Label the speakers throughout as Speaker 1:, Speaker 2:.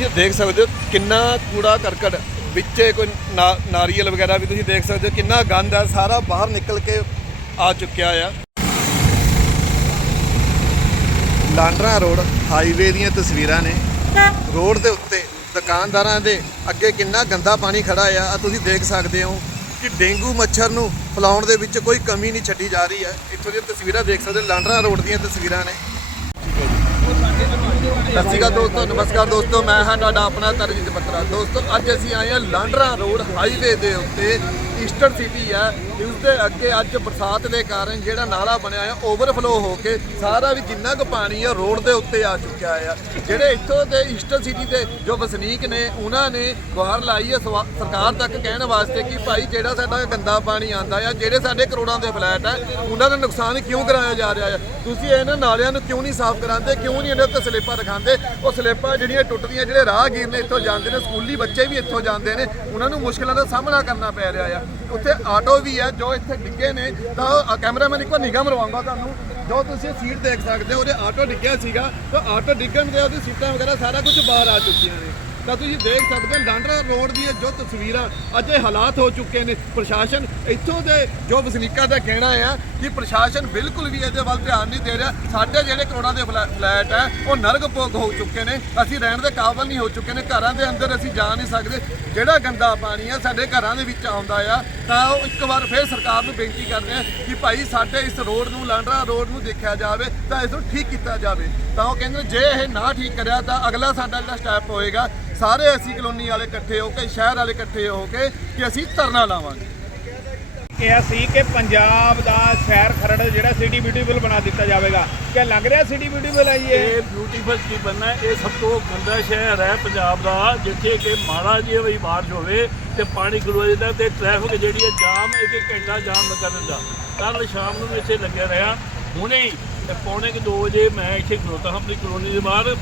Speaker 1: ਤੁਸੀਂ ਦੇਖ ਸਕਦੇ ਹੋ ਕਿੰਨਾ ਕੂੜਾ ਕਰਕਟ ਵਿੱਚ ਕੋਈ ਨਾ- ਨਾਰੀਅਲ ਵਗੈਰਾ ਵੀ ਤੁਸੀਂ ਦੇਖ ਸਕਦੇ ਹੋ, ਕਿੰਨਾ ਗੰਦ ਹੈ, ਸਾਰਾ ਬਾਹਰ ਨਿਕਲ ਕੇ ਆ ਚੁੱਕਿਆ ਆ। ਲਾਂਡਰਾ ਰੋਡ ਹਾਈਵੇ ਦੀਆਂ ਤਸਵੀਰਾਂ ਨੇ। ਰੋਡ ਦੇ ਉੱਤੇ ਦੁਕਾਨਦਾਰਾਂ ਦੇ ਅੱਗੇ ਕਿੰਨਾ ਗੰਦਾ ਪਾਣੀ ਖੜਾ ਆ। ਆ ਤੁਸੀਂ ਦੇਖ ਸਕਦੇ ਹੋ ਕਿ ਡੇਂਗੂ ਮੱਛਰ ਨੂੰ ਫੈਲਾਉਣ ਦੇ ਵਿੱਚ ਕੋਈ ਕਮੀ ਨਹੀਂ ਛੱਡੀ ਜਾ ਰਹੀ ਹੈ। ਇੱਥੋਂ ਦੀਆਂ ਤਸਵੀਰਾਂ ਦੇਖ ਸਕਦੇ ਹੋ, ਲਾਂਡਰਾ ਰੋਡ ਦੀਆਂ ਤਸਵੀਰਾਂ ਨੇ। ਸਤਿ ਸ਼੍ਰੀ ਅਕਾਲ ਦੋਸਤੋ, ਨਮਸਕਾਰ ਦੋਸਤੋ, ਮੈਂ ਹਾਂ ਤੁਹਾਡਾ ਆਪਣਾ ਤਰਜੀਤ ਬੱਤਰਾ। ਦੋਸਤੋ, ਅੱਜ ਅਸੀਂ ਆਏ ਹਾਂ ਲਾਂਡਰਾ ਰੋਡ ਹਾਈਵੇ ਦੇ ਉੱਤੇ, ਈਸਟਰਨ ਸਿਟੀ ਹੈ। ਇਸ ਦੇ ਅੱਗੇ ਅੱਜ ਬਰਸਾਤ ਦੇ ਕਾਰਨ ਜਿਹੜਾ ਨਾਲਾ ਬਣਿਆ ਹੈ ਓਵਰਫਲੋ ਹੋ ਕੇ ਸਾਰਾ ਵੀ ਜਿੰਨਾ ਕੁ ਪਾਣੀ ਆ ਰੋਡ ਦੇ ਉੱਤੇ ਆ ਚੁੱਕਿਆ ਆ ਜਿਹੜੇ ਇੱਥੋਂ ਦੇ ਈਸਟਰਨ ਸਿਟੀ ਦੇ ਜੋ ਵਸਨੀਕ ਨੇ, ਉਹਨਾਂ ਨੇ ਗੁਹਾਰ ਲਾਈ ਹੈ ਸਵਾ- ਸਰਕਾਰ ਤੱਕ ਕਹਿਣ ਵਾਸਤੇ ਕਿ ਭਾਈ ਜਿਹੜਾ ਸਾਡਾ ਗੰਦਾ ਪਾਣੀ ਆਂਦਾ ਆ, ਜਿਹੜੇ ਸਾਡੇ ਕਰੋੜਾਂ ਦੇ ਫਲੈਟ ਹੈ ਉਹਨਾਂ ਦਾ ਨੁਕਸਾਨ ਕਿਉਂ ਕਰਾਇਆ ਜਾ ਰਿਹਾ ਆ? ਤੁਸੀਂ ਇਹਨਾਂ ਨਾਲਿਆਂ ਨੂੰ ਕਿਉਂ ਨਹੀਂ ਸਾਫ਼ ਕਰਾਉਂਦੇ ਕਿਉਂ ਨਹੀਂ ਇਹਨਾਂ ਉੱਤੇ ਸਲੇਪਾਂ ਦਿਖਾਉਂਦੇ? ਉਹ ਸਲੇਪਾਂ ਜਿਹੜੀਆਂ ਟੁੱਟਦੀਆਂ, ਜਿਹੜੇ ਰਾਹਗੀਰ ਨੇ ਇੱਥੋਂ ਜਾਂਦੇ ਨੇ, ਸਕੂਲੀ ਬੱਚੇ ਵੀ ਇੱਥੋਂ ਜਾਂਦੇ ਨੇ, ਉਹਨਾਂ ਨੂੰ ਮੁਸ਼ਕਲਾਂ ਦਾ ਸਾਹਮਣਾ ਕਰਨਾ ਪੈ ਰਿਹਾ ਆ। ਉੱਥੇ ਆਟੋ ਵੀ ਹੈ ਜੋ ਇੱਥੇ ਡਿੱਗੇ ਨੇ, ਤਾਂ ਕੈਮਰਾਮੈਨ ਇੱਕ ਵਾਰ ਨਿਗਾਹ ਮਰਵਾਉਂਗਾ ਤੁਹਾਨੂੰ। ਜੋ ਤੁਸੀਂ ਸੀਟ ਦੇਖ ਸਕਦੇ ਹੋ, ਉਹਦੇ ਆਟੋ ਡਿੱਗਿਆ ਸੀਗਾ। ਤਾਂ ਆਟੋ ਡਿੱਗਣ ਦੇ ਉਹਦੀ ਸੀਟਾਂ ਵਗੈਰਾ ਸਾਰਾ ਕੁਝ ਬਾਹਰ ਆ ਚੁੱਕੀਆਂ ਨੇ। ਤਾਂ ਤੁਸੀਂ ਦੇਖ ਸਕਦੇ ਹੋ ਲਾਂਡਰਾ ਰੋਡ ਦੀਆਂ ਜੋ ਤਸਵੀਰਾਂ ਅੱਜ ਹਾਲਾਤ ਹੋ ਚੁੱਕੇ ਨੇ। ਪ੍ਰਸ਼ਾਸਨ ਇੱਥੋਂ ਦੇ ਜੋ ਵਸਨੀਕਾਂ ਦਾ ਕਹਿਣਾ ਆ ਕਿ ਪ੍ਰਸ਼ਾਸਨ ਬਿਲਕੁਲ ਵੀ ਇਹਦੇ ਵੱਲ ਧਿਆਨ ਨਹੀਂ ਦੇ ਰਿਹਾ। ਸਾਡੇ ਜਿਹੜੇ ਕਰੋੜਾਂ ਦੇ ਫਲੈ- ਫਲੈਟ ਹੈ ਉਹ ਨਰਕ ਭੋਗ ਹੋ ਚੁੱਕੇ ਨੇ। ਅਸੀਂ ਰਹਿਣ ਦੇ ਕਾਬਲ ਨਹੀਂ ਹੋ ਚੁੱਕੇ ਨੇ। ਘਰਾਂ ਦੇ ਅੰਦਰ ਅਸੀਂ ਜਾ ਨਹੀਂ ਸਕਦੇ। ਜਿਹੜਾ ਗੰਦਾ ਪਾਣੀ ਆ ਸਾਡੇ ਘਰਾਂ ਦੇ ਵਿੱਚ ਆਉਂਦਾ ਆ, ਤਾਂ ਉਹ ਇੱਕ ਵਾਰ ਫਿਰ ਸਰਕਾਰ ਨੂੰ ਬੇਨਤੀ ਕਰਦੇ ਆ ਕਿ ਭਾਈ ਸਾਡੇ ਇਸ ਰੋਡ ਨੂੰ, ਲਾਂਡਰਾ ਰੋਡ ਨੂੰ ਦੇਖਿਆ ਜਾਵੇ, ਤਾਂ ਇਸ ਨੂੰ ਠੀਕ ਕੀਤਾ ਜਾਵੇ। ਤਾਂ ਉਹ ਕਹਿੰਦੇ ਜੇ ਇਹ ਨਾ ਠੀਕ ਕਰਿਆ, ਤਾਂ ਅਗਲਾ ਸਾਡਾ ਜਿਹੜਾ ਸਟੈਪ ਹੋਏਗਾ, ਸਾਰੇ ਅਸੀਂ ਕਲੋਨੀ ਵਾਲੇ ਇਕੱਠੇ ਹੋ ਕੇ, ਸ਼ਹਿਰ ਵਾਲੇ ਇਕੱਠੇ ਹੋ ਕੇ, ਕਿ ਅਸੀਂ ਧਰਨਾ ਲਾਵਾਂਗੇ।
Speaker 2: ਕਿਹਾ ਸੀ ਕਿ ਪੰਜਾਬ ਦਾ ਸ਼ਹਿਰ ਖਰੜ ਜਿਹੜਾ ਸਿਟੀ ਬਿਊਟੀਫੁਲ ਬਣਾ ਦਿੱਤਾ ਜਾਵੇਗਾ। ਕਿਆ ਲੱਗ ਰਿਹਾ ਸਿਟੀ ਬਿਊਟੀਫੁਲ ਹੈ ਜੀ ਇਹ?
Speaker 3: ਇਹ ਬਿਊਟੀਫੁਲ ਕੀ ਬੰਨਾ ਇਹ ਸਭ ਤੋਂ ਗੰਦਾ ਸ਼ਹਿਰ ਹੈ ਪੰਜਾਬ ਦਾ, ਜਿੱਥੇ ਕਿ ਮਾੜਾ ਜਿਹਾ ਵੀ ਬਾਰਿਸ਼ ਹੋਵੇ ਤੇ ਪਾਣੀ ਖਲੋ ਜਾਂਦਾ ਤੇ ਟ੍ਰੈਫਿਕ ਜਿਹੜੀ ਹੈ ਜਾਮ, ਇੱਕ ਇੱਕ ਘੰਟਾ ਜਾਮ ਲੱਗਾ ਰਹਿੰਦਾ। ਕੱਲ ਸ਼ਾਮ ਨੂੰ ਵੀ ਇੱਥੇ ਲੱਗਿਆ ਰਿਹਾ। ਹੁਣੇ ਹੀ, ਤੇ ਪੌਣੇ ਕੁ 2 ਵਜੇ ਮੈਂ ਇੱਥੇ ਖਲੋਤਾ ਹਾਂ, ਆਪਣੀ ਕਲੋਨੀ ਦੇ ਬਾਹਰ,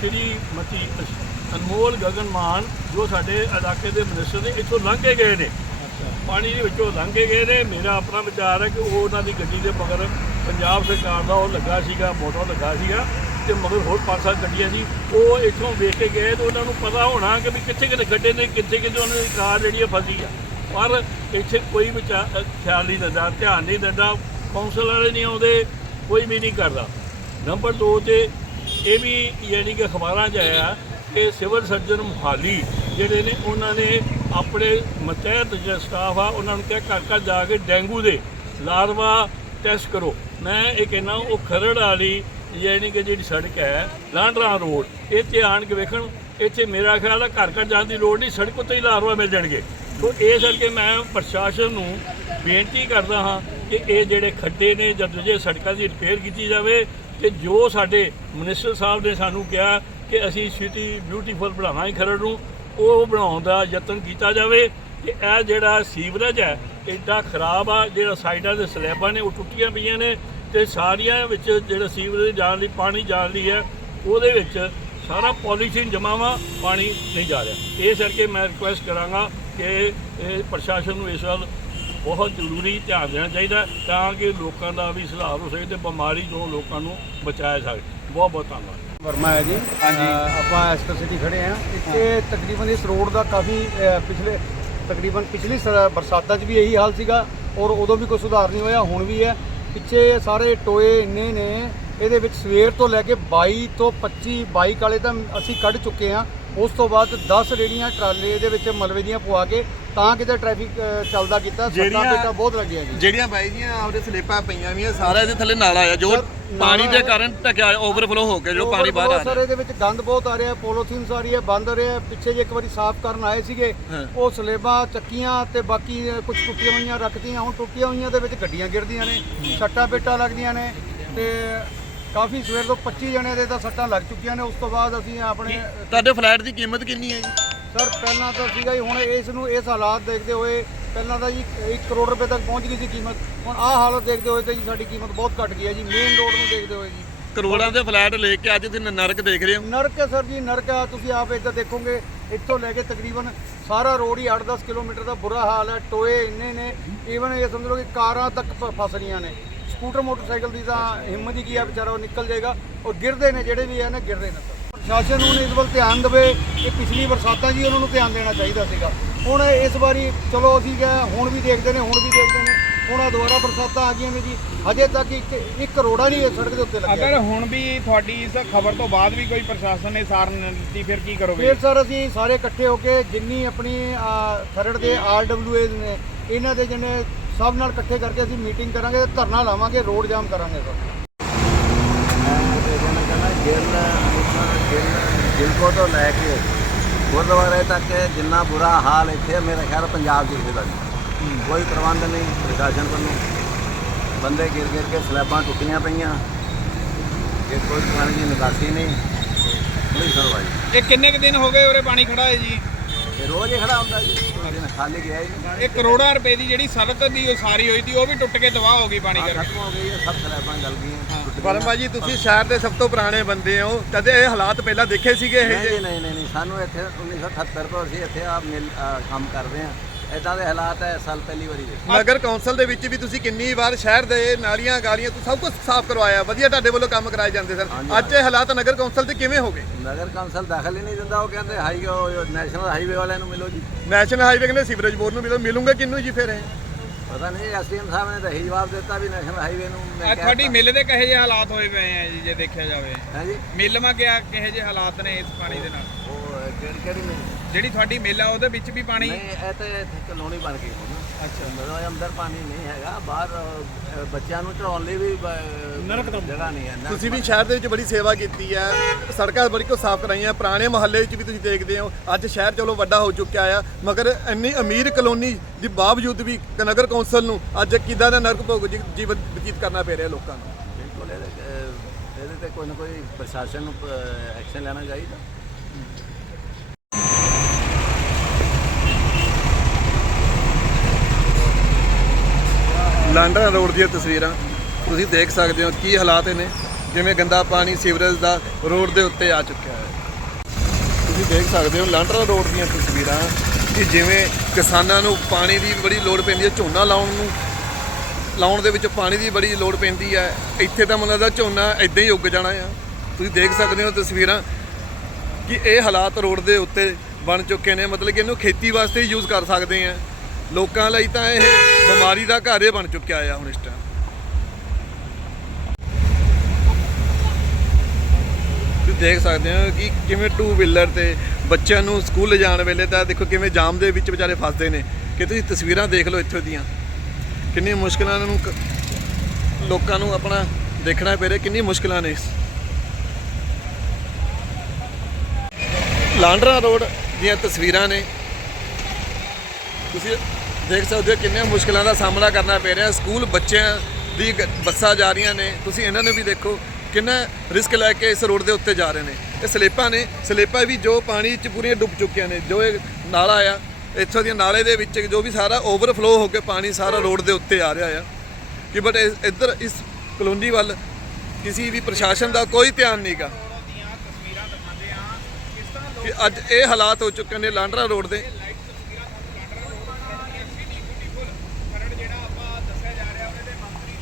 Speaker 3: ਸ਼੍ਰੀ ਮਤੀ ਅਨਮੋਲ ਗਗਨ ਮਾਨ, ਜੋ ਸਾਡੇ ਇਲਾਕੇ ਦੇ ਮਿਨਿਸਟਰ ਨੇ, ਇੱਥੋਂ ਲੰਘ ਕੇ ਗਏ ਨੇ। ਪਾਣੀ ਦੇ ਵਿੱਚੋਂ ਲੰਘ ਕੇ ਗਏ ਨੇ ਮੇਰਾ ਆਪਣਾ ਵਿਚਾਰ ਹੈ ਕਿ ਉਹ ਉਹਨਾਂ ਦੀ ਗੱਡੀ ਦੇ ਮਗਰ ਪੰਜਾਬ ਸਰਕਾਰ ਦਾ ਉਹ ਲੱਗਾ ਸੀਗਾ, ਮੋਟਰ ਲੱਗਾ ਸੀਗਾ ਤੇ ਮਗਰ ਹੋਰ ਪੰਜ ਸੱਤ ਗੱਡੀਆਂ ਸੀ। ਉਹ ਇੱਥੋਂ ਵੇਖ ਕੇ ਗਏ ਤੇ ਉਹਨਾਂ ਨੂੰ ਪਤਾ ਹੋਣਾ ਕਿ ਵੀ ਕਿੱਥੇ ਕਿੱਥੇ ਗੱਡੇ ਨੇ, ਕਿੱਥੇ ਕਿੱਥੇ ਉਹਨਾਂ ਦੀ ਕਾਰ ਜਿਹੜੀ ਹੈ ਫਸੀ ਆ। ਪਰ ਇੱਥੇ ਕੋਈ ਵਿਚਾਰ ਖਿਆਲ ਨਹੀਂ ਦਿੰਦਾ, ਧਿਆਨ ਨਹੀਂ ਦਿੰਦਾ, ਕੌਂਸਲ ਵਾਲੇ ਨਹੀਂ ਆਉਂਦੇ, ਕੋਈ ਵੀ ਨਹੀਂ ਕਰਦਾ। ਨੰਬਰ 2 ਤੇ ਇਹ ਵੀ ਯਾਨੀ ਕਿ ਅਖਬਾਰਾਂ 'ਚ ਆਇਆ ਕਿ ਸਿਵਲ ਸਰਜਨ ਮੁਹਾਲੀ ਜਿਹੜੇ ਨੇ, ਉਹਨਾਂ ਨੇ ਆਪਣੇ ਮਤਹਿਤ ਜਿਹੜਾ ਸਟਾਫ ਆ, ਉਹਨਾਂ ਨੂੰ ਕਿਹਾ ਘਰ ਘਰ ਜਾ ਕੇ ਡੈਂਗੂ ਦੇ ਲਾਰਵਾ ਟੈਸਟ ਕਰੋ। ਮੈਂ ਇਹ ਕਹਿੰਦਾ ਉਹ ਖਰੜ ਵਾਲੀ ਯਾਨੀ ਕਿ ਜਿਹੜੀ ਸੜਕ ਹੈ ਲਾਂਡਰਾ ਰੋਡ, ਇੱਥੇ ਆਣ ਕੇ ਵੇਖਣ, ਇੱਥੇ ਮੇਰਾ ਖਿਆਲ ਹੈ ਘਰ ਘਰ ਜਾਣ ਦੀ ਲੋੜ ਨਹੀਂ, ਸੜਕ ਉੱਤੇ ਹੀ ਲਾਰਵਾ ਮਿਲ ਜਾਣਗੇ। ਸੋ ਇਸ ਕਰਕੇ ਮੈਂ ਪ੍ਰਸ਼ਾਸਨ ਨੂੰ ਬੇਨਤੀ ਕਰਦਾ ਹਾਂ ਕਿ ਇਹ ਜਿਹੜੇ ਖੱਡੇ ਨੇ ਜਦ ਜੇ ਸੜਕਾਂ ਦੀ ਰਿਪੇਅਰ ਕੀਤੀ ਜਾਵੇ ਤੇ ਜੋ ਸਾਡੇ ਮਿਨਿਸਟਰ ਸਾਹਿਬ ਨੇ ਸਾਨੂੰ ਕਿਹਾ ਕਿ ਅਸੀਂ ਸਿਟੀ ਬਿਊਟੀਫੁਲ ਬਣਾਵਾਂਗੇ ਖਰੜ ਨੂੰ ਉਹ ਬਣਾਉਣ ਦਾ ਯਤਨ ਕੀਤਾ ਜਾਵੇ ਕਿ ਇਹ ਜਿਹੜਾ ਸੀਵਰੇਜ ਹੈ ਐਡਾ ਖਰਾਬ ਆ, ਜਿਹੜਾ ਸਾਈਡਾਂ ਦੇ ਸਲੈਬਾਂ ਨੇ, ਉਹ ਟੁੱਟੀਆਂ ਪਈਆਂ ਨੇ ਤੇ ਸਾਰੀਆਂ ਵਿੱਚ ਜਿਹੜਾ ਸੀਵਰੇਜ ਜਾਣ ਲਈ, ਪਾਣੀ ਜਾਣ ਲਈ ਹੈ, ਉਹਦੇ ਵਿੱਚ ਸਾਰਾ ਪੋਲੀਥੀਨ ਜਮਾਵਾ ਪਾਣੀ ਨਹੀਂ ਜਾ ਰਿਹਾ। ਇਸ ਕਰਕੇ ਮੈਂ ਰਿਕੁਐਸਟ ਕਰਾਂਗਾ ਕਿ ਪ੍ਰਸ਼ਾਸਨ ਨੂੰ ਇਸ ਵੱਲ ਬਹੁਤ ਜ਼ਰੂਰੀ ਧਿਆਨ ਦੇਣਾ ਚਾਹੀਦਾ ਤਾਂ ਕਿ ਲੋਕਾਂ ਦਾ ਵੀ ਸੁਧਾਰ ਹੋ ਸਕੇ ਤੇ ਬਿਮਾਰੀ ਤੋਂ ਲੋਕਾਂ ਨੂੰ ਬਚਾਇਆ ਜਾ ਸਕੇ ਬਹੁਤ ਬਹੁਤ ਧੰਨਵਾਦ।
Speaker 4: ਵਰਮਾ ਹੈ ਜੀ। ਹਾਂਜੀ। ਆਪਾਂ ਐਸਟਰ ਸਿਟੀ ਖੜੇ ਆ ਇੱਥੇ ਤਕਰੀਬਨ ਇਸ ਰੋਡ ਦਾ ਕਾਫੀ ਪਿਛਲੇ ਤਕਰੀਬਨ ਪਿਛਲੀ ਬਰਸਾਤਾਂ 'ਚ ਵੀ ਇਹੀ ਹਾਲ ਸੀਗਾ ਔਰ ਉਦੋਂ ਵੀ ਕੋਈ ਸੁਧਾਰ ਨਹੀਂ ਹੋਇਆ ਹੁਣ ਵੀ ਹੈ। ਪਿੱਛੇ ਸਾਰੇ ਟੋਏ ਇੰਨੇ ਨੇ ਇਹਦੇ ਵਿੱਚ ਸਵੇਰ ਤੋਂ ਲੈ ਕੇ 22 ਤੋਂ 25 ਬਾਈਕ ਵਾਲੇ ਤਾਂ ਅਸੀਂ ਕੱਢ ਚੁੱਕੇ ਆ ਉਸ ਤੋਂ ਬਾਅਦ 10 ਰੇੜੀਆਂ ਟਰਾਲੇ ਇਹਦੇ ਵਿੱਚ ਮਲਬੇ ਦੀਆਂ ਪਵਾ ਕੇ ਤਾਂ ਕਿਤੇ ਟ੍ਰੈਫਿਕ ਚੱਲਦਾ ਕੀਤਾ ਪੇਟਾਂ ਬਹੁਤ ਲੱਗੀਆਂ ਜੀ।
Speaker 1: ਜਿਹੜੀਆਂ ਬਾਈ ਦੀਆਂ ਆਪਦੇ ਸਲੇਪਾਂ ਪਈਆਂ ਵੀਆਂ ਸਾਰਾ ਇਹਦੇ ਥੱਲੇ ਨਾਲਾ ਆ ਜੋ ਪਾਣੀ ਦੇ
Speaker 4: ਹੈ।
Speaker 1: ਕਾਰਨ ਢਕਿਆ ਓਵਰਫਲੋ ਹੋ ਕੇ ਜੋ ਪਾਣੀ ਬਾਹਰ ਆ
Speaker 4: ਸਰ
Speaker 1: ਰਿਹਾ
Speaker 4: ਇਹਦੇ ਵਿੱਚ ਗੰਦ ਬਹੁਤ ਆ ਰਿਹਾ ਪੋਲੋਥੀਨਸ ਆ ਰਹੀ ਹੈ ਬੰਦ ਰਿਹਾ ਪਿੱਛੇ ਜੇ ਇੱਕ ਵਾਰੀ ਸਾਫ਼ ਕਰਨ ਆਏ ਸੀਗੇ
Speaker 1: ਹਾਂ।
Speaker 4: ਉਹ ਸਲੇਬਾਂ ਚੱਕੀਆਂ ਤੇ ਬਾਕੀ ਕੁਝ ਟੁੱਟੀਆਂ ਹੋਈਆਂ ਰੱਖਤੀਆਂ ਹੁਣ ਟੁੱਟੀਆਂ ਹੋਈਆਂ ਦੇ ਵਿੱਚ ਗੱਡੀਆਂ ਗਿਰਦੀਆਂ ਨੇ ਸੱਟਾਂ ਪੇਟਾਂ ਲੱਗਦੀਆਂ ਨੇ ਤੇ ਕਾਫੀ ਸਵੇਰ ਤੋਂ 25 ਜਣੇ ਦੇ ਤਾਂ ਸੱਟਾਂ ਲੱਗ ਚੁੱਕੀਆਂ ਨੇ ਉਸ ਤੋਂ ਬਾਅਦ ਅਸੀਂ ਆਪਣੇ
Speaker 1: ਤੁਹਾਡੇ ਫਲੈਟ ਦੀ ਕੀਮਤ ਕਿੰਨੀ ਹੈ ਜੀ
Speaker 4: ਸਰ ਪਹਿਲਾਂ ਤਾਂ ਸੀਗਾ ਜੀ ਹੁਣ ਇਸ ਨੂੰ ਇਸ ਹਾਲਾਤ ਦੇਖਦੇ ਹੋਏ ਪਹਿਲਾਂ ਤਾਂ ਜੀ 1 ਕਰੋੜ ਰੁਪਏ ਤੱਕ ਪਹੁੰਚ ਗਈ ਸੀ ਕੀਮਤ। ਹੁਣ ਆਹ ਹਾਲਤ ਦੇਖਦੇ ਹੋਏ ਤਾਂ ਜੀ ਸਾਡੀ ਕੀਮਤ ਬਹੁਤ ਘਟ ਗਈ ਹੈ ਜੀ ਮੇਨ ਰੋਡ ਨੂੰ ਦੇਖਦੇ ਹੋਏ ਜੀ।
Speaker 1: ਕਰੋੜਾਂ ਦੇ ਫਲੈਟ ਲੈ ਕੇ ਅੱਜ ਤੁਸੀਂ ਨਰਕ ਦੇਖ ਰਹੇ ਹੋ?
Speaker 4: ਨਰਕ ਹੈ ਸਰ ਜੀ ਨਰਕ ਆ ਤੁਸੀਂ ਆਪ ਇੱਧਰ ਦੇਖੋਗੇ ਇੱਥੋਂ ਲੈ ਕੇ ਤਕਰੀਬਨ ਸਾਰਾ ਰੋਡ ਹੀ 8-10 ਕਿਲੋਮੀਟਰ ਦਾ ਬੁਰਾ ਹਾਲ ਹੈ ਟੋਏ ਇੰਨੇ ਨੇ ਈਵਨ ਇਹ ਸਮਝ ਲਓ ਕਿ ਕਾਰਾਂ ਤੱਕ ਫ- ਫਸ ਰਹੀਆਂ ਨੇ। ਸਕੂਟਰ ਮੋਟਰਸਾਈਕਲ ਦੀ ਤਾਂ ਹਿੰਮਤ ਹੀ ਕੀ ਆ ਵਿਚਾਰਾ ਉਹ ਨਿਕਲ ਜਾਏਗਾ। ਔਰ ਗਿਰਦੇ ਨੇ ਜਿਹੜੇ ਵੀ ਹੈ ਨਾ ਗਿਰਦੇ ਨੇ ਸਰ। ਸ਼ਾਸਨ ਨੂੰ ਇਸ ਵੱਲ ਧਿਆਨ ਦੇਵੇ ਇਹ ਪਿਛਲੀ ਬਰਸਾਤਾਂ ਜੀ ਉਹਨਾਂ ਨੂੰ ਧਿਆਨ ਦੇਣਾ ਚਾਹੀਦਾ ਸੀਗਾ। ਹੁਣ ਇਸ ਵਾਰੀ ਚਲੋ ਅਸੀਂ ਗਏ ਹੁਣ ਵੀ ਦੇਖਦੇ ਨੇ ਹੁਣ ਵੀ ਦੇਖਦੇ ਨੇ। ਹੁਣ ਆਹ ਦੁਬਾਰਾ ਬਰਸਾਤਾਂ ਆ ਗਈਆਂ ਨੇ ਜੀ। ਹਜੇ ਤੱਕ ਇੱਕ ਇੱਕ ਕਰੋੜਾ ਨਹੀਂ ਸੜਕ ਦੇ ਉੱਤੇ ਲੱਗਿਆ।
Speaker 2: ਅਗਰ ਹੁਣ ਵੀ ਤੁਹਾਡੀ ਇਸ ਖਬਰ ਤੋਂ ਬਾਅਦ ਵੀ ਕੋਈ ਪ੍ਰਸ਼ਾਸਨ ਨੇ ਸਾਰ ਨਹੀਂ ਦਿੱਤੀ ਫਿਰ ਕੀ ਕਰੋਗੇ?
Speaker 4: ਫਿਰ ਸਰ ਅਸੀਂ ਸਾਰੇ ਇਕੱਠੇ ਹੋ ਕੇ ਜਿੰਨੀ ਆਪਣੀ ਅਹ, ਖਰੜ ਦੇ ਆਰਡਬਲਯੂਏ ਨੇ ਇਹਨਾਂ ਦੇ ਜਿਹਨੇ ਸਭ ਨਾਲ ਇਕੱਠੇ ਕਰਕੇ ਅਸੀਂ ਮੀਟਿੰਗ ਕਰਾਂਗੇ ਧਰਨਾ ਲਾਵਾਂਗੇ ਰੋਡ ਜਾਮ ਕਰਾਂਗੇ ਸਰ।
Speaker 5: ਗਿੱਲ ਗਿੱਲ ਗਿਲਕੋ ਤੋਂ ਲੈ ਕੇ ਗੁਰਦੁਆਰੇ ਤੱਕ ਜਿੰਨਾ ਬੁਰਾ ਹਾਲ ਇੱਥੇ ਮੇਰੇ ਖਿਆਲ ਪੰਜਾਬ ਦੀ ਜ਼ਿਲ੍ਹਾ ਨਹੀਂ। ਕੋਈ ਪ੍ਰਬੰਧ ਨਹੀਂ ਪ੍ਰਸ਼ਾਸਨ ਵੱਲੋਂ। ਬੰਦੇ ਗਿਰ ਗਿਰ ਕੇ ਸਲੈਬਾਂ ਟੁੱਟੀਆਂ ਪਈਆਂ। ਕਿ ਕੋਈ ਪਾਣੀ ਦੀ ਨਿਕਾਸੀ ਨਹੀਂ ਨਹੀਂ ਸਰਵਾਈ
Speaker 2: ਇਹ ਕਿੰਨੇ ਕੁ ਦਿਨ ਹੋ ਗਏ ਉਰੇ ਪਾਣੀ ਖੜਾ ਹੈ ਜੀ?
Speaker 5: ਇਹ ਰੋਜ਼ ਹੀ ਖੜਾ ਹੁੰਦਾ ਜੀ ਖਾਲੀ ਗਿਆ ਹੀ ਨਹੀਂ।
Speaker 2: ਇਹ ਕਰੋੜਾਂ ਰੁਪਏ ਦੀ ਜਿਹੜੀ ਸੜਕ ਦੀ ਉਸਾਰੀ ਹੋਈ ਸੀ ਉਹ ਵੀ ਟੁੱਟ ਕੇ ਤਬਾਹ ਹੋ ਗਈ ਪਾਣੀ ਕਰਕੇ।
Speaker 5: ਖਤਮ ਹੋ ਗਈ ਸਭ ਸਲੈਬਾਂ ਗਲ ਗਈਆਂ।
Speaker 1: ਵਰਮਾ ਜੀ ਤੁਸੀਂ ਸ਼ਹਿਰ ਦੇ ਸਭ ਤੋਂ ਪੁਰਾਣੇ ਬੰਦੇ ਹੋ। ਕਦੇ ਇਹ ਹਾਲਾਤ ਪਹਿਲਾਂ ਦੇਖੇ ਸੀਗੇ ਇਹ
Speaker 5: ਨਹੀਂ ਨਹੀਂ ਨਹੀਂ ਸਾਨੂੰ ਇੱਥੇ 1978 ਤੋਂ ਅਸੀਂ ਇੱਥੇ ਆ ਮਿਲ ਕੰਮ ਕਰਦੇ ਹਾਂ। ਇਦਾਂ ਦੇ ਹਾਲਾਤ ਹੈ ਸਾਲ ਪਹਿਲੀ ਵਾਰੀ ਦੇ
Speaker 1: ਨਗਰ ਕੌਂਸਲ ਦੇ ਵਿੱਚ ਵੀ ਤੁਸੀਂ ਕਿੰਨੀ ਵਾਰ ਸ਼ਹਿਰ ਦੇ ਨਾਲੀਆਂ ਗਾਲੀਆਂ ਤੋਂ ਸਭ ਕੁਝ ਸਾਫ਼ ਕਰਵਾਇਆ। ਵਧੀਆ ਤੁਹਾਡੇ ਵੱਲੋਂ ਕੰਮ ਕਰਾਏ ਜਾਂਦੇ ਸਰ। ਅੱਜ ਇਹ ਹਾਲਾਤ ਨਗਰ ਕੌਂਸਲ ਦੇ ਕਿਵੇਂ ਹੋ ਗਏ?
Speaker 5: ਨਗਰ ਕੌਂਸਲ ਦਾਖਲ ਹੀ ਨਹੀਂ ਦਿੰਦਾ ਉਹ ਕਹਿੰਦੇ ਹਾਈਵੇ ਨੈਸ਼ਨਲ ਹਾਈਵੇ ਵਾਲਿਆਂ ਨੂੰ ਮਿਲੋ ਜੀ।
Speaker 1: ਨੈਸ਼ਨਲ ਹਾਈਵੇ ਕਹਿੰਦੇ ਸੀਵਰੇਜ ਬੋਰਡ ਨੂੰ ਮਿਲੋ। ਮਿਲੂਗੇ ਕਿੰਨੂੰ ਜੀ ਫਿਰ ਇਹ?
Speaker 5: ਪਤਾ ਨਹੀਂ ਐਸਡੀਐਮ ਸਾਹਿਬ ਨੇ ਤਾਂ ਇਹੀ ਜਵਾਬ ਦਿੱਤਾ ਵੀ ਨੈਸ਼ਨਲ ਹਾਈਵੇ ਨੂੰ
Speaker 2: ਇਹ ਤੁਹਾਡੀ ਮਿੱਲ ਦੇ ਕਹੇ ਜਿਹੇ ਹਾਲਾਤ ਹੋਏ ਪਏ ਆ ਜੀ ਜੇ ਦੇਖਿਆ ਜਾਵੇ?
Speaker 5: ਹੈ ਜੀ?
Speaker 2: ਮਿੱਲ ਮਾ ਕਿਹਾ ਕਿਹੇ ਜਿਹੇ ਹਾਲਾਤ ਨੇ ਇਸ ਪਾਣੀ ਦੇ ਨਾਲ?
Speaker 5: ਉਹ ਕਿਹੜੀ ਕਿਹੜੀ ਮਿਲ?
Speaker 2: ਜਿਹੜੀ ਤੁਹਾਡੀ ਮਿੱਲ ਆ ਉਹਦੇ ਵਿੱਚ ਵੀ ਪਾਣੀ?
Speaker 5: ਨਹੀਂ ਇਹ ਤੇ ਇੱਥੇ ਕਲੋਨੀ ਬਣ ਗਈ ਹੁਣ। ਅੱਛਾ। ਮਤਲਬ ਅੰਦਰ ਪਾਣੀ ਨਹੀਂ ਹੈਗਾ। ਬਾਹਰ ਅਹ, ਬੱਚਿਆਂ ਨੂੰ ਚੜਾਉਣ ਲਈ ਵੀ ਨਰਕ ਜਗ੍ਹਾ ਨਹੀਂ ਹੈ ਨਰਕ
Speaker 1: ਤੁਸੀਂ ਵੀ ਸ਼ਹਿਰ ਦੇ ਵਿੱਚ ਬੜੀ ਸੇਵਾ ਕੀਤੀ ਹੈ। ਸੜਕਾਂ ਬੜੀ ਕੋ ਸਾਫ਼ ਕਰਾਈਆਂ ਪੁਰਾਣੇ ਮੁਹੱਲੇ ਵਿੱਚ ਵੀ ਤੁਸੀਂ ਦੇਖਦੇ ਹੋ। ਅੱਜ ਸ਼ਹਿਰ ਚਲੋ ਵੱਡਾ ਹੋ ਚੁੱਕਿਆ ਆ ਮਗਰ ਇੰਨੀ ਅਮੀਰ ਕਲੋਨੀ ਦੇ ਬਾਵਜੂਦ ਵੀ ਨਗਰ ਕੌਂਸਲ ਨੂੰ ਅੱਜ ਕਿੱਦਾਂ ਦਾ ਨਰਕ ਭੋਗ ਜੀ- ਜੀਵਨ ਬਤੀਤ ਕਰਨਾ ਪੈ ਰਿਹਾ ਲੋਕਾਂ ਨੂੰ?
Speaker 5: ਬਿਲਕੁਲ ਇਹਦੇ ਇਹਦੇ ਤੇ ਕੋਈ ਨਾ ਕੋਈ ਪ੍ਰਸ਼ਾਸਨ ਨੂੰ ਐਕਸ਼ਨ ਲੈਣਾ ਚਾਹੀਦਾ।
Speaker 1: ਲਾਂਡਰਾ ਰੋਡ ਦੀਆਂ ਤਸਵੀਰਾਂ ਤੁਸੀਂ ਦੇਖ ਸਕਦੇ ਹੋ ਕੀ ਹਾਲਾਤ ਨੇ ਜਿਵੇਂ ਗੰਦਾ ਪਾਣੀ ਸੀਵਰੇਜ ਦਾ ਰੋਡ ਦੇ ਉੱਤੇ ਆ ਚੁੱਕਿਆ ਹੈ। ਤੁਸੀਂ ਦੇਖ ਸਕਦੇ ਹੋ ਲਾਂਡਰਾ ਰੋਡ ਦੀਆਂ ਤਸਵੀਰਾਂ ਕਿ ਜਿਵੇਂ ਕਿਸਾਨਾਂ ਨੂੰ ਪਾਣੀ ਦੀ ਬੜੀ ਲੋੜ ਪੈਂਦੀ ਹੈ, ਝੋਨਾ ਲਾਉਣ ਨੂੰ, ਲਾਉਣ ਦੇ ਵਿੱਚ ਪਾਣੀ ਦੀ ਬੜੀ ਲੋੜ ਪੈਂਦੀ ਹੈ। ਇੱਥੇ ਤਾਂ ਮੈਨੂੰ ਲੱਗਦਾ ਝੋਨਾ ਇਦਾਂ ਹੀ ਉੱਗ ਜਾਣਾ ਆ। ਤੁਸੀਂ ਦੇਖ ਸਕਦੇ ਹੋ ਤਸਵੀਰਾਂ ਕਿ ਇਹ ਹਾਲਾਤ ਰੋਡ ਦੇ ਉੱਤੇ ਬਣ ਚੁੱਕੇ ਨੇ, ਮਤਲਬ ਕਿ ਇਹਨੂੰ ਖੇਤੀ ਵਾਸਤੇ ਹੀ ਯੂਜ਼ ਕਰ ਸਕਦੇ ਆ। ਲੋਕਾਂ ਲਈ ਤਾਂ ਇਹ ਬਿਮਾਰੀ ਦਾ ਘਰ ਹੀ ਬਣ ਚੁੱਕਿਆ ਆ ਹੁਣ ਇਸ ਟਾਈਮ ਤੁਸੀਂ ਦੇਖ ਸਕਦੇ ਹੋ ਕਿ ਕਿਵੇਂ ਟੂ ਵੀਲਰ ਤੇ ਬੱਚਿਆਂ ਨੂੰ ਸਕੂਲ ਲਿਜਾਣ ਵੇਲੇ ਤਾਂ ਦੇਖੋ ਕਿਵੇਂ ਜਾਮ ਦੇ ਵਿੱਚ ਵਿਚਾਰੇ ਫਸਦੇ ਨੇ। ਕਿ ਤੁਸੀਂ ਤਸਵੀਰਾਂ ਦੇਖ ਲਓ ਇੱਥੋਂ ਦੀਆਂ। ਕਿੰਨੀ ਮੁਸ਼ਕਲਾਂ ਨੂੰ ਕ- ਲੋਕਾਂ ਨੂੰ ਆਪਣਾ ਦੇਖਣਾ ਪੈ ਰਿਹਾ ਕਿੰਨੀ ਮੁਸ਼ਕਲਾਂ ਨੇ ਇਸ। ਲਾਂਡਰਾ ਰੋਡ ਦੀਆਂ ਤਸਵੀਰਾਂ ਨੇ। ਤੁਸੀਂ ਦੇਖ ਸਕਦੇ ਹੋ ਕਿੰਨੀਆਂ ਮੁਸ਼ਕਲਾਂ ਦਾ ਸਾਹਮਣਾ ਕਰਨਾ ਪੈ ਰਿਹਾ। ਸਕੂਲ ਬੱਚਿਆਂ ਦੀ ਗ- ਬੱਸਾਂ ਜਾ ਰਹੀਆਂ ਨੇ। ਤੁਸੀਂ ਇਹਨਾਂ ਨੂੰ ਵੀ ਦੇਖੋ ਕਿੰਨਾ ਰਿਸਕ ਲੈ ਕੇ ਇਸ ਰੋਡ ਦੇ ਉੱਤੇ ਜਾ ਰਹੇ ਨੇ। ਇਹ ਸਲੇਪਾਂ ਨੇ, ਸਲੇਪਾਂ ਵੀ ਜੋ ਪਾਣੀ 'ਚ ਪੂਰੀਆਂ ਡੁੱਬ ਚੁੱਕੀਆਂ ਨੇ। ਜੋ ਇਹ ਨਾਲਾ ਆ ਇੱਥੋਂ ਦੀਆਂ ਨਾਲੇ ਦੇ ਵਿੱਚ ਜੋ ਵੀ ਸਾਰਾ ਓਵਰਫਲੋ ਹੋ ਕੇ ਪਾਣੀ ਸਾਰਾ ਰੋਡ ਦੇ ਉੱਤੇ ਆ ਰਿਹਾ ਆ। ਕਿ ਬਟ ਇੱਧਰ ਇਸ ਕਲੋਨੀ ਵੱਲ ਕਿਸੇ ਵੀ ਪ੍ਰਸ਼ਾਸਨ ਦਾ ਕੋਈ ਧਿਆਨ ਨਹੀਂਗਾ
Speaker 2: ਦੀਆਂ
Speaker 1: ਕਿ ਅੱਜ ਇਹ ਹਾਲਾਤ ਹੋ ਚੁੱਕੇ ਨੇ ਲਾਂਡਰਾ ਰੋਡ ਦੇ
Speaker 2: ਲਾਈਟ ਤਸਵੀਰਾਂ ਤੁਹਾਨੂੰ ਲਾਂਡਰਾ ਰੋਡ ਦੀਆਂ ਸਿਟੀ ਬਿਊਟੀਫੁਲ ਖਰੜ ਜਿਹੜਾ ਆਪਾਂ ਦੱਸਿਆ ਜਾ ਰਿਹਾ ਉਹਦੇ ਦੇ ਮੰਤਰੀ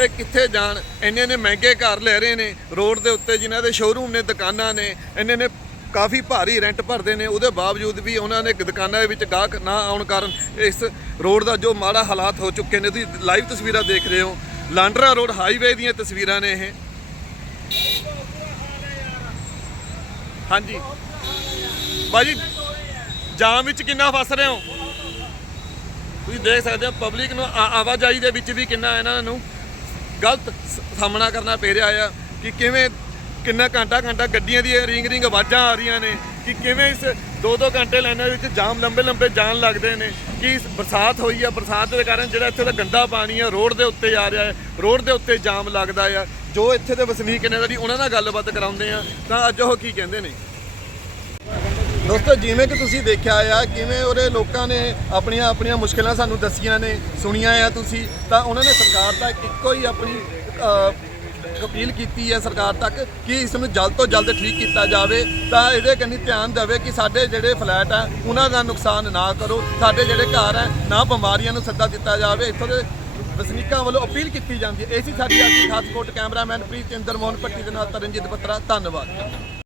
Speaker 1: ਇਹ ਕਿੱਥੇ ਜਾਣ? ਇੰਨੇ ਨੇ ਮਹਿੰਗੇ ਘਰ ਲੈ ਰਹੇ ਨੇ, ਰੋਡ ਦੇ ਉੱਤੇ ਜਿਨ੍ਹਾਂ ਦੇ ਸ਼ੋਰੂਮ ਨੇ, ਦੁਕਾਨਾਂ ਨੇ, ਇੰਨੇ ਨੇ ਕਾਫੀ ਭਾਰੀ ਰੈਂਟ ਭਰਦੇ ਨੇ, ਉਹਦੇ ਬਾਵਜੂਦ ਵੀ ਉਹਨਾਂ ਨੇ ਦੁਕਾਨਾਂ ਦੇ ਵਿੱਚ ਗਾਹਕ ਨਾ ਆਉਣ ਕਾਰਨ ਇਸ ਰੋਡ ਦਾ ਜੋ ਮਾੜਾ ਹਾਲਾਤ ਹੋ ਚੁੱਕੇ ਨੇ, ਤੁਸੀਂ ਲਾਈਵ ਤਸਵੀਰਾਂ ਦੇਖ ਰਹੇ ਹੋ। ਲਾਂਡਰਾ ਰੋਡ ਹਾਈਵੇ ਦੀਆਂ ਤਸਵੀਰਾਂ ਨੇ ਇਹ। ਹਾਂਜੀ। ਬਾਜੀ ਜਾਮ ਵਿੱਚ ਕਿੰਨਾ ਫਸ ਰਹੇ ਹੋ? ਤੁਸੀਂ ਦੇਖ ਸਕਦੇ ਹੋ ਪਬਲਿਕ ਨੂੰ ਆ- ਆਵਾਜਾਈ ਦੇ ਵਿੱਚ ਵੀ ਕਿੰਨਾ ਇਹਨਾਂ ਨੂੰ। ਗਲਤ ਸ- ਸਾਹਮਣਾ ਕਰਨਾ ਪੈ ਰਿਹਾ ਆ ਕਿ ਕਿਵੇਂ ਕਿੰਨਾ ਘੰਟਾ ਘੰਟਾ ਗੱਡੀਆਂ ਦੀ ਰਿੰਗ ਰਿੰਗ ਆਵਾਜ਼ਾਂ ਆ ਰਹੀਆਂ ਨੇ, ਕਿ ਕਿਵੇਂ ਇਸ ਦੋ ਦੋ ਘੰਟੇ ਲਾਈਨਾਂ ਵਿੱਚ ਜਾਮ ਲੰਬੇ ਲੰਬੇ ਜਾਣ ਲੱਗਦੇ ਨੇ, ਕਿ ਇਸ ਬਰਸਾਤ ਹੋਈ ਆ, ਬਰਸਾਤ ਦੇ ਕਾਰਨ ਜਿਹੜਾ ਇੱਥੇ ਦਾ ਗੰਦਾ ਪਾਣੀ ਆ, ਰੋਡ ਦੇ ਉੱਤੇ ਆ ਰਿਹਾ ਹੈ, ਰੋਡ ਦੇ ਉੱਤੇ ਜਾਮ ਲੱਗਦਾ ਆ। ਜੋ ਇੱਥੇ ਦੇ ਵਸਨੀਕ ਨੇ ਜਿਹੜੀ ਉਹਨਾਂ ਨਾਲ ਗੱਲਬਾਤ ਕਰਾਉਂਦੇ ਆ, ਤਾਂ ਅੱਜ ਉਹ ਕੀ ਕਹਿੰਦੇ ਨੇ? ਦੋਸਤੋ, ਜਿਵੇਂ ਕਿ ਤੁਸੀਂ ਦੇਖਿਆ ਆ, ਕਿਵੇਂ ਉਹਦੇ ਲੋਕਾਂ ਨੇ ਆਪਣੀਆਂ ਆਪਣੀਆਂ ਮੁਸ਼ਕਲਾਂ ਸਾਨੂੰ ਦੱਸੀਆਂ ਨੇ, ਸੁਣੀਆਂ ਆ ਤੁਸੀਂ, ਤਾਂ ਉਹਨਾਂ ਨੇ ਸਰਕਾਰ ਤੱਕ ਇੱਕੋ ਹੀ ਆਪਣੀ ਅਪੀਲ ਕੀਤੀ ਹੈ ਸਰਕਾਰ ਤੱਕ ਕਿ ਇਸ ਨੂੰ ਜਲਦ ਤੋਂ ਜਲਦ ਠੀਕ ਕੀਤਾ ਜਾਵੇ, ਤਾਂ ਇਹਦੇ ਕੰਨੀ ਧਿਆਨ ਦੇਵੇ ਕਿ ਸਾਡੇ ਜਿਹੜੇ ਫਲੈਟ ਆ, ਉਹਨਾਂ ਦਾ ਨੁਕਸਾਨ ਨਾ ਕਰੋ, ਸਾਡੇ ਜਿਹੜੇ ਘਰ ਆ, ਨਾ ਬਿਮਾਰੀਆਂ ਨੂੰ ਸੱਦਾ ਦਿੱਤਾ ਜਾਵੇ, ਇੱਥੋਂ ਦੇ ਵਸਨੀਕਾਂ ਵੱਲੋਂ ਅਪੀਲ ਕੀਤੀ ਜਾਂਦੀ ਹੈ। ਇਹ ਸੀ ਸਾਡੀ ਅੱਜ ਦੀ ਖਾਸ ਰਿਪੋਰਟ, ਕੈਮਰਾਮੈਨ ਪ੍ਰੀਤ ਇੰਦਰ ਮੋਹਨ ਭੱਟੀ ਦੇ ਨਾਲ ਤਰਨਜੀਤ ਬੱਤਰਾ, ਧੰਨਵਾਦ।